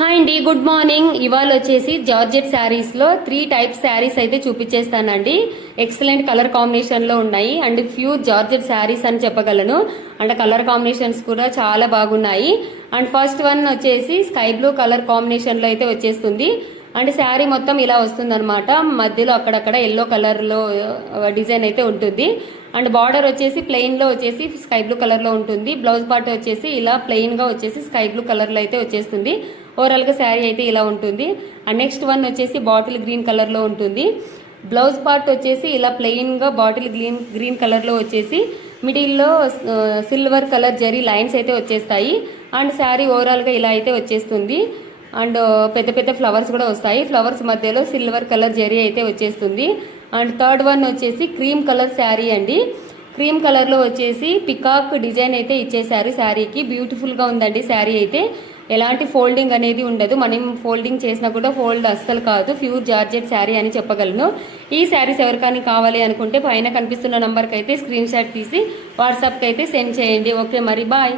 Hi అండి, good morning. ఇవాళ వచ్చేసి జార్జెట్ శారీస్లో 3 టైప్స్ శారీస్ అయితే చూపించేస్తానండి. ఎక్సలెంట్ కలర్ కాంబినేషన్లో ఉన్నాయి అండ్ ప్యూర్ జార్జెట్ శారీస్ అని చెప్పగలను. అండ్ కలర్ కాంబినేషన్స్ కూడా చాలా బాగున్నాయి. అండ్ ఫస్ట్ వన్ వచ్చేసి స్కై బ్లూ కలర్ కాంబినేషన్లో అయితే వచ్చేస్తుంది. అండ్ శారీ మొత్తం ఇలా వస్తుంది అనమాట. మధ్యలో అక్కడక్కడ ఎల్లో కలర్లో డిజైన్ అయితే ఉంటుంది. అండ్ బార్డర్ వచ్చేసి ప్లెయిన్లో వచ్చేసి స్కై బ్లూ కలర్లో ఉంటుంది. బ్లౌజ్ పార్ట్ వచ్చేసి ఇలా ప్లెయిన్గా వచ్చేసి స్కై బ్లూ కలర్లో అయితే వచ్చేస్తుంది. ఓవరాల్గా శారీ అయితే ఇలా ఉంటుంది. అండ్ నెక్స్ట్ వన్ వచ్చేసి బాటిల్ గ్రీన్ కలర్లో ఉంటుంది. బ్లౌజ్ పార్ట్ వచ్చేసి ఇలా ప్లెయిన్గా బాటిల్ గ్రీన్ కలర్లో వచ్చేసి మిడిల్లో సిల్వర్ కలర్ జరీ లైన్స్ అయితే వచ్చేస్తాయి. అండ్ శారీ ఓవరాల్గా ఇలా అయితే వచ్చేస్తుంది. అండ్ పెద్ద పెద్ద ఫ్లవర్స్ కూడా వస్తాయి. ఫ్లవర్స్ మధ్యలో సిల్వర్ కలర్ జరీ అయితే వచ్చేస్తుంది. అండ్ థర్డ్ వన్ వచ్చేసి క్రీమ్ కలర్ శారీ అండి. క్రీమ్ కలర్లో వచ్చేసి పికాక్ డిజైన్ అయితే ఇచ్చేసారు శారీకి. బ్యూటిఫుల్గా ఉందండి శారీ అయితే. ఎలాంటి ఫోల్డింగ్ అనేది ఉండదు. మనం ఫోల్డింగ్ చేసినా కూడా ఫోల్డ్ అస్సలు కాదు. ప్యూర్ జార్జెట్ శారీ అని చెప్పగలను. ఈ శారీస్ ఎవరికైనా కావాలి అనుకుంటే పైన కనిపిస్తున్న నంబర్కి అయితే స్క్రీన్ షాట్ తీసి వాట్సాప్కి అయితే సెండ్ చేయండి. ఓకే మరి బాయ్.